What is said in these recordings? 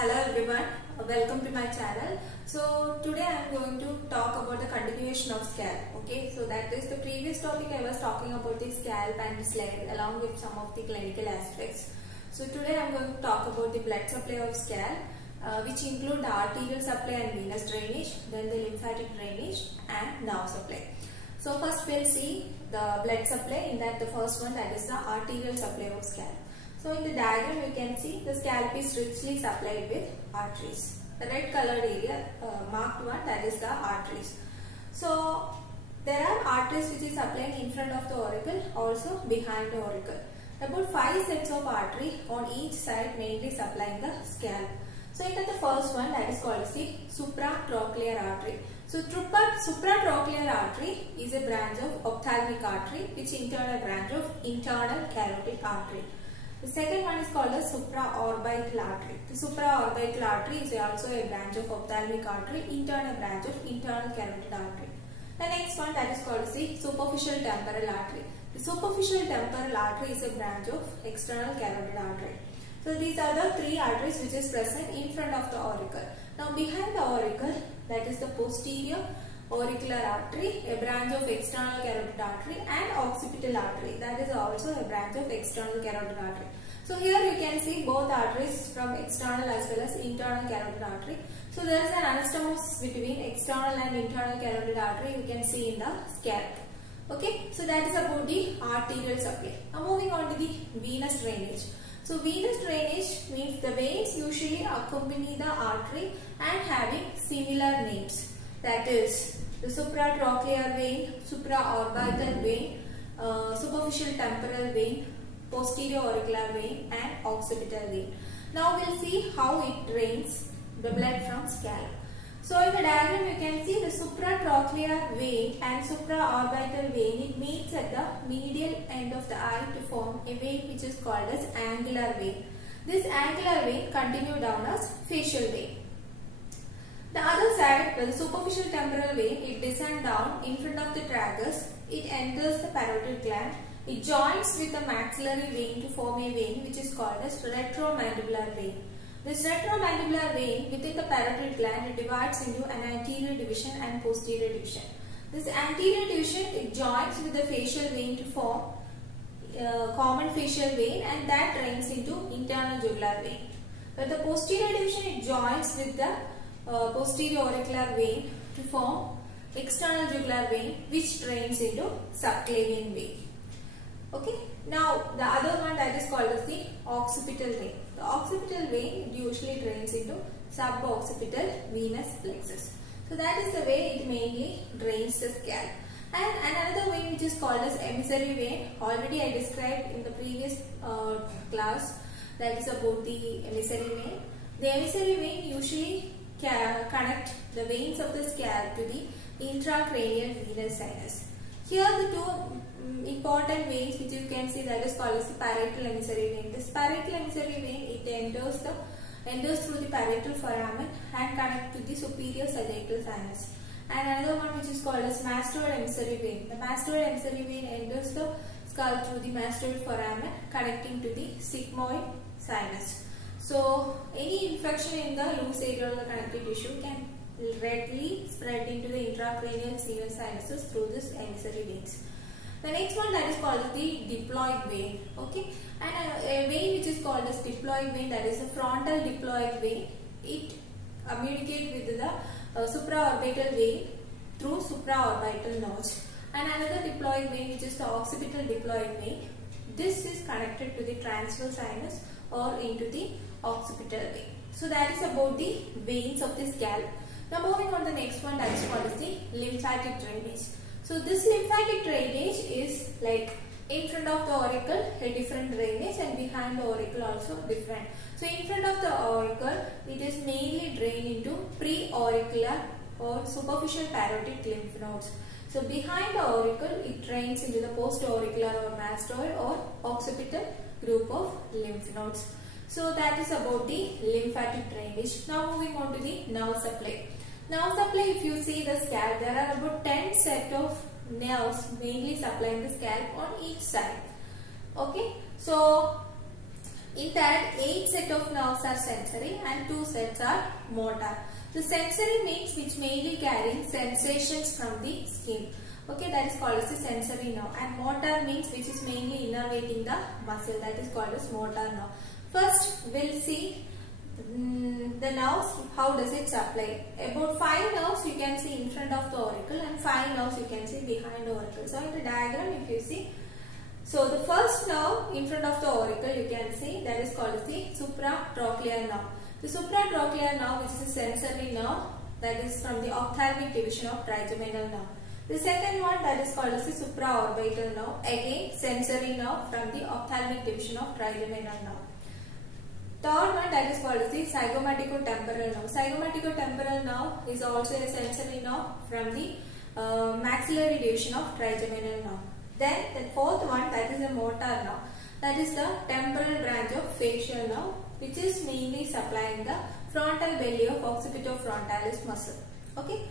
Hello everyone, welcome to my channel. So today I am going to talk about the continuation of scalp. Okay, so that is the previous topic. I was talking about the scalp and the leg along with some of the clinical aspects. So today I am going to talk about the blood supply of scalp, which include the arterial supply and venous drainage, then the lymphatic drainage and nerve supply. So first we'll see the blood supply. In that the first one, that is the arterial supply of scalp. So in the diagram you can see the scalp is richly supplied with arteries. The red colored area marked one, that is the arteries. So there are arteries which is supplying in front of the auricle, also behind the auricle. About 5 sets of artery on each side mainly supplying the scalp. So in the first one, that is called as the supratrochlear artery. So supratrochlear artery is a branch of ophthalmic artery which in turn a branch of internal carotid artery. The second one is called the supraorbital artery. The supraorbital artery is also a branch of ophthalmic artery, in turn a branch of internal carotid artery. The next one, that is called the superficial temporal artery. The superficial temporal artery is a branch of external carotid artery. So these are the 3 arteries which is present in front of the auricle. Now behind the auricle, that is the posterior auricular artery, a branch of external carotid artery, and occipital artery, that is also a branch of external carotid artery. So here you can see both arteries from external as well as internal carotid artery. So there is an anastomosis between external and internal carotid artery you can see in the scalp. Okay, so that is about the arterial supply. Now moving on to the venous drainage. So venous drainage means the veins usually accompany the artery and having similar names. That is the supratrochlear vein, supraorbital vein, superficial temporal vein, posterior auricular vein and occipital vein. Now we will see how it drains the blood from scalp. So in the diagram you can see the supratrochlear vein and supraorbital vein, it meets at the medial end of the eye to form a vein which is called as angular vein. This angular vein continue down as facial vein. The other side, the superficial temporal vein, it descends down in front of the tragus. It enters the parotid gland. It joins with the maxillary vein to form a vein which is called as retromandibular vein. This retromandibular vein within the parotid gland, it divides into an anterior division and posterior division. This anterior division, it joins with the facial vein to form common facial vein, and that drains into internal jugular vein. But the posterior division, it joins with the posterior auricular vein to form external jugular vein which drains into subclavian vein. Okay. Now the other one, that is called as the occipital vein. The occipital vein usually drains into suboccipital venous plexus. So that is the way it mainly drains the scalp. And another vein which is called as emissary vein, already I described in the previous class, that is about the emissary vein. The emissary vein usually connect the veins of the scalp to the intracranial venous sinus. Here the 2 important veins which you can see, that is called as the parietal emissary vein. This parietal emissary vein, it enters through the parietal foramen and connect to the superior sagittal sinus. And another one which is called as mastoid emissary vein. The mastoid emissary vein enters the skull through the mastoid foramen connecting to the sigmoid sinus. So any infection in the loose area of the connective tissue can readily spread into the intracranial venous sinuses through this emissary veins. The next one, that is called the diploid vein. Okay, and a vein which is called as diploid vein, that is a frontal diploid vein. It communicates with the supraorbital vein through supraorbital nodes. And another diploid vein which is the occipital diploid vein. This is connected to the transverse sinus or into the occipital vein. So that is about the veins of the scalp. Now moving on to the next one, that is called as the lymphatic drainage. So this lymphatic drainage is like in front of the auricle a different drainage and behind the auricle also different. So in front of the auricle, it is mainly drained into pre-auricular or superficial parotid lymph nodes. So behind the auricle, it drains into the post-auricular or mastoid or occipital group of lymph nodes. So that is about the lymphatic drainage. Now moving on to the nerve supply. Nerve supply, if you see the scalp, there are about 10 set of nerves mainly supplying the scalp on each side. Okay, so In that 8 set of nerves are sensory and 2 sets are motor. The sensory means which mainly carrying sensations from the skin. Okay, that is called as the sensory nerve. And motor means which is mainly innervating the muscle, that is called as motor nerve. First we'll see the nerves, how does it supply. About 5 nerves you can see in front of the auricle and 5 nerves you can see behind the auricle. So in the diagram if you see, so the first nerve in front of the auricle you can see, that is called as the supratrochlear nerve. The supratrochlear nerve, which is a sensory nerve, that is from the ophthalmic division of trigeminal nerve. The second one, that is called as the supraorbital nerve, again sensory nerve from the ophthalmic division of trigeminal nerve. Third one, that is called as the zygomaticotemporal nerve. Zygomaticotemporal nerve is also a sensory nerve from the maxillary division of trigeminal nerve. Then the fourth one, that is a motor nerve, that is the temporal branch of facial nerve, which is mainly supplying the frontal belly of occipitofrontalis muscle. Okay.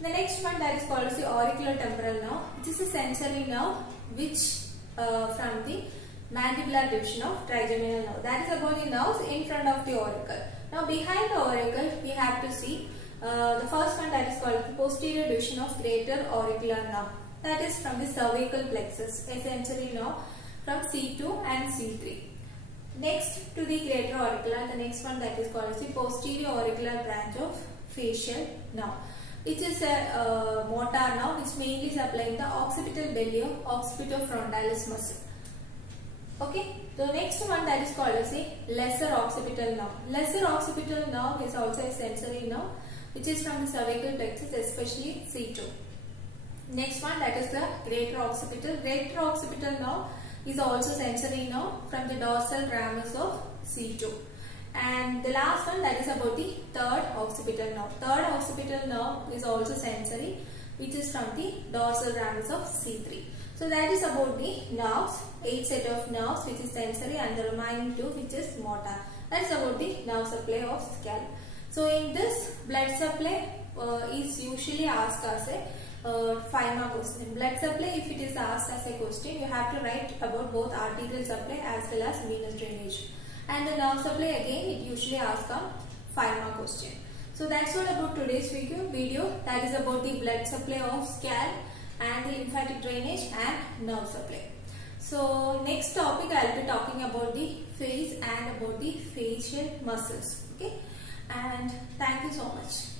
The next one, that is called as the auriculotemporal nerve, which is a sensory nerve which from the mandibular division of trigeminal nerve. That is about the nerves in front of the auricle. Now behind the auricle we have to see the first one, that is called the posterior division of greater auricular nerve. That is from the cervical plexus, a sensory nerve from C2 and C3. Next to the greater auricular, the next one, that is called as the posterior auricular branch of facial nerve, which is a motor nerve which mainly supplying the occipital belly of occipitofrontalis muscle. Okay, the next one, that is called as a lesser occipital nerve. Lesser occipital nerve is also a sensory nerve which is from the cervical plexus, especially C2. Next one, that is the greater occipital. Greater occipital nerve is also sensory nerve from the dorsal ramus of C2. And the last one, that is about the third occipital nerve. Third occipital nerve is also sensory, which is from the dorsal ramus of C3. So that is about the nerves, 8 set of nerves which is sensory and the remaining 2 which is motor. That is about the nerve supply of scalp. So in this, blood supply is usually asked as a 5-mark question. Blood supply, if it is asked as a question, you have to write about both arterial supply as well as venous drainage. And the nerve supply, again, it usually asks a 5-mark question. So that's all about today's video. That is about the blood supply of scalp and the lymphatic drainage and nerve supply. So next topic I will be talking about the face and about the facial muscles. Okay, and thank you so much.